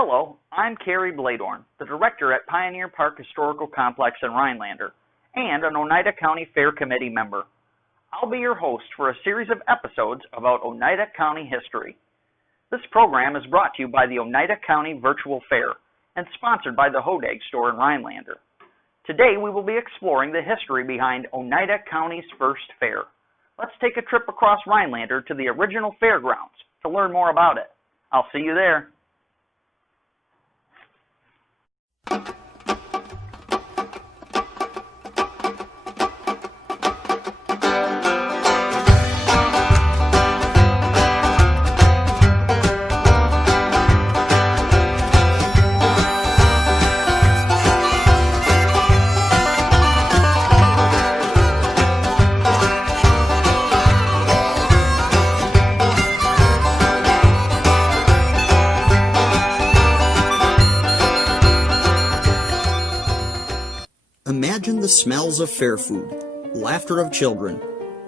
Hello, I'm Carrie Bladorn, the Director at Pioneer Park Historical Complex in Rhinelander, and an Oneida County Fair Committee member. I'll be your host for a series of episodes about Oneida County history. This program is brought to you by the Oneida County Virtual Fair and sponsored by the Hodag store in Rhinelander. Today we will be exploring the history behind Oneida County's first fair. Let's take a trip across Rhinelander to the original fairgrounds to learn more about it. I'll see you there. Imagine the smells of fair food, laughter of children,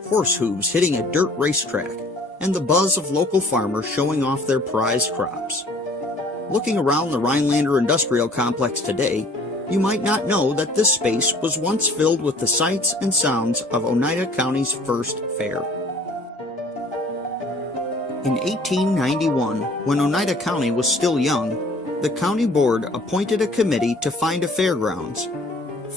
horse hooves hitting a dirt racetrack, and the buzz of local farmers showing off their prized crops. Looking around the Rhinelander Industrial Complex today, you might not know that this space was once filled with the sights and sounds of Oneida County's first fair. In 1891, when Oneida County was still young, the county board appointed a committee to find a fairgrounds.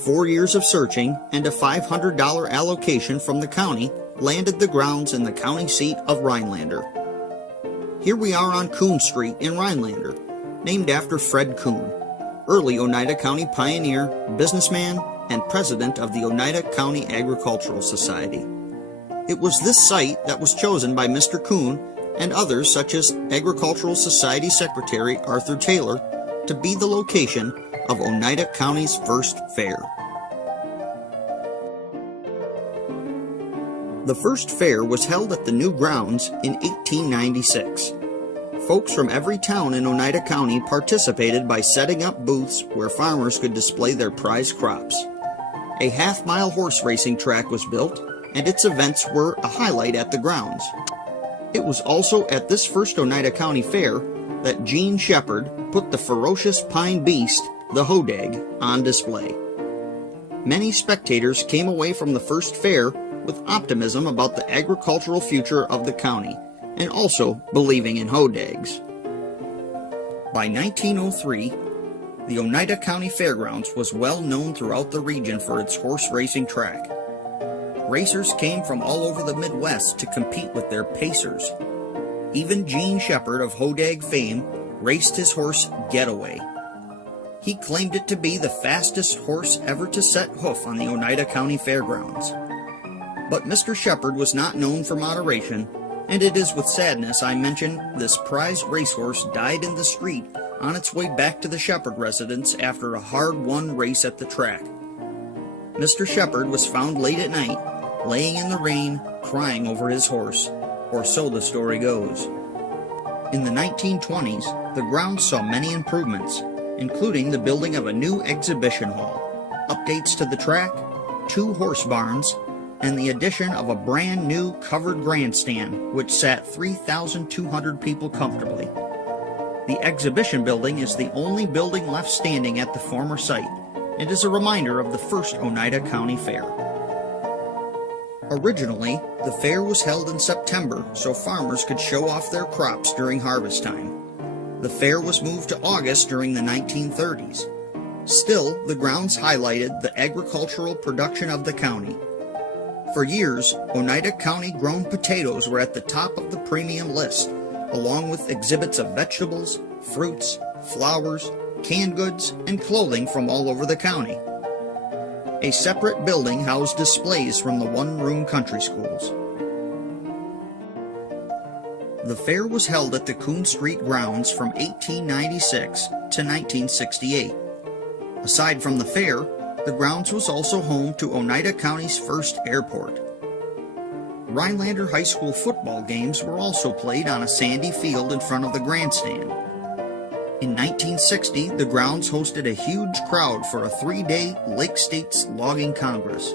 4 years of searching and a $500 allocation from the county landed the grounds in the county seat of Rhinelander. Here we are on Coon Street in Rhinelander, named after Fred Coon, early Oneida County pioneer, businessman, and president of the Oneida County Agricultural Society. It was this site that was chosen by Mr. Coon and others such as Agricultural Society Secretary Arthur Taylor to be the location of Oneida County's first fair. The first fair was held at the new grounds in 1896. Folks from every town in Oneida County participated by setting up booths where farmers could display their prized crops. A half-mile horse racing track was built, and its events were a highlight at the grounds. It was also at this first Oneida County fair that Gene Shepard put the ferocious pine beast, the Hodag, on display. Many spectators came away from the first fair with optimism about the agricultural future of the county, and also believing in Hodags. By 1903, the Oneida County Fairgrounds was well known throughout the region for its horse racing track. Racers came from all over the Midwest to compete with their pacers. Even Gene Shepard of Hodag fame raced his horse Getaway. He claimed it to be the fastest horse ever to set hoof on the Oneida County Fairgrounds. But Mr. Shepard was not known for moderation, and it is with sadness I mention this prize racehorse died in the street on its way back to the Shepard residence after a hard-won race at the track. Mr. Shepard was found late at night, laying in the rain, crying over his horse, or so the story goes. In the 1920s, the grounds saw many improvements, including the building of a new exhibition hall, updates to the track, 2 horse barns, and the addition of a brand new covered grandstand which sat 3,200 people comfortably. The exhibition building is the only building left standing at the former site and is a reminder of the first Oneida County Fair. Originally, the fair was held in September so farmers could show off their crops during harvest time. The fair was moved to August during the 1930s. Still, the grounds highlighted the agricultural production of the county. For years, Oneida County grown potatoes were at the top of the premium list, along with exhibits of vegetables, fruits, flowers, canned goods, and clothing from all over the county. A separate building housed displays from the one-room country schools. The fair was held at the Coon Street grounds from 1896 to 1968. Aside from the fair, the grounds was also home to Oneida County's first airport. Rhinelander High School football games were also played on a sandy field in front of the grandstand. In 1960, the grounds hosted a huge crowd for a 3-day Lake States Logging Congress.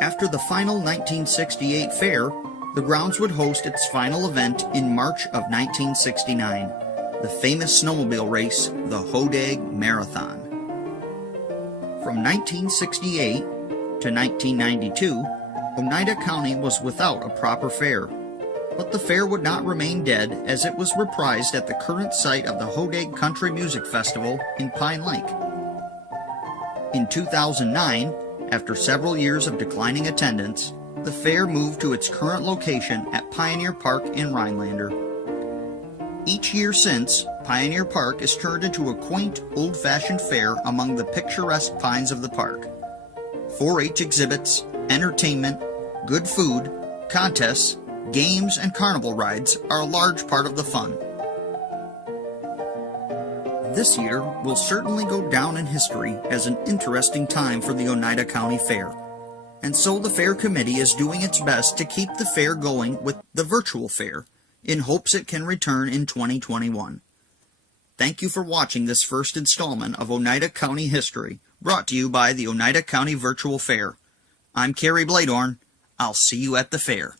After the final 1968 fair, the grounds would host its final event in March of 1969, the famous snowmobile race, the Hodag Marathon. From 1968 to 1992, Oneida County was without a proper fair, but the fair would not remain dead as it was reprised at the current site of the Hodag Country Music Festival in Pine Lake. In 2009, after several years of declining attendance, the fair moved to its current location at Pioneer Park in Rhinelander. Each year since, Pioneer Park is turned into a quaint, old-fashioned fair among the picturesque pines of the park. 4-H exhibits, entertainment, good food, contests, games, and carnival rides are a large part of the fun. This year will certainly go down in history as an interesting time for the Oneida County Fair, and so the Fair Committee is doing its best to keep the fair going with the virtual fair, in hopes it can return in 2021. Thank you for watching this first installment of Oneida County History, brought to you by the Oneida County Virtual Fair. I'm Kerry Bladorn. I'll see you at the fair.